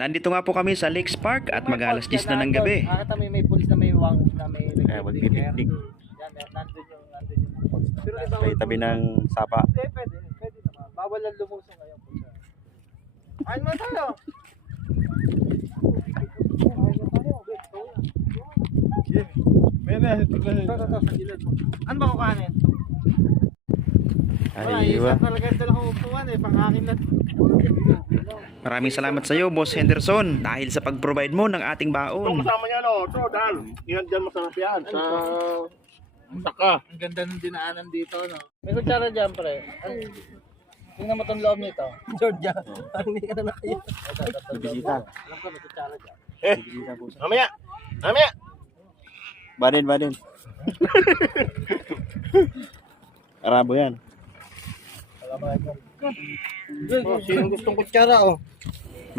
Nandito nga po kami sa Lakes Park at mag-alas 10 na ng gabi. Nakita mo may pulis na may wang na may Kaya magpipiknik. Yan, nandun yung polis. Pero iba May tabi ng sapa. pwede naman. Bawal lang lumusong ngayon. Kain mo tayo. Ano ba kukanin? Ay, iwa. Talaga ito lang upuan pang-akin na. Maraming salamat sa iyo, Boss Henderson, dahil sa pag-provide mo ng ating Ito baon. kasama niya, no? Ito, Dan. Yan dyan masarap yan. Sa... Saka. Ang ganda ng dinaanan dito, no? May kutsara dyan, pre. Tingnan mo itong loob nito. Georgia. Parang hindi ka na nakaya. Bisita. Alam ko, may kutsara dyan. Mamaya. Mamaya. Badin. Arabo yan. Oh, sino gustong kutsara, oh?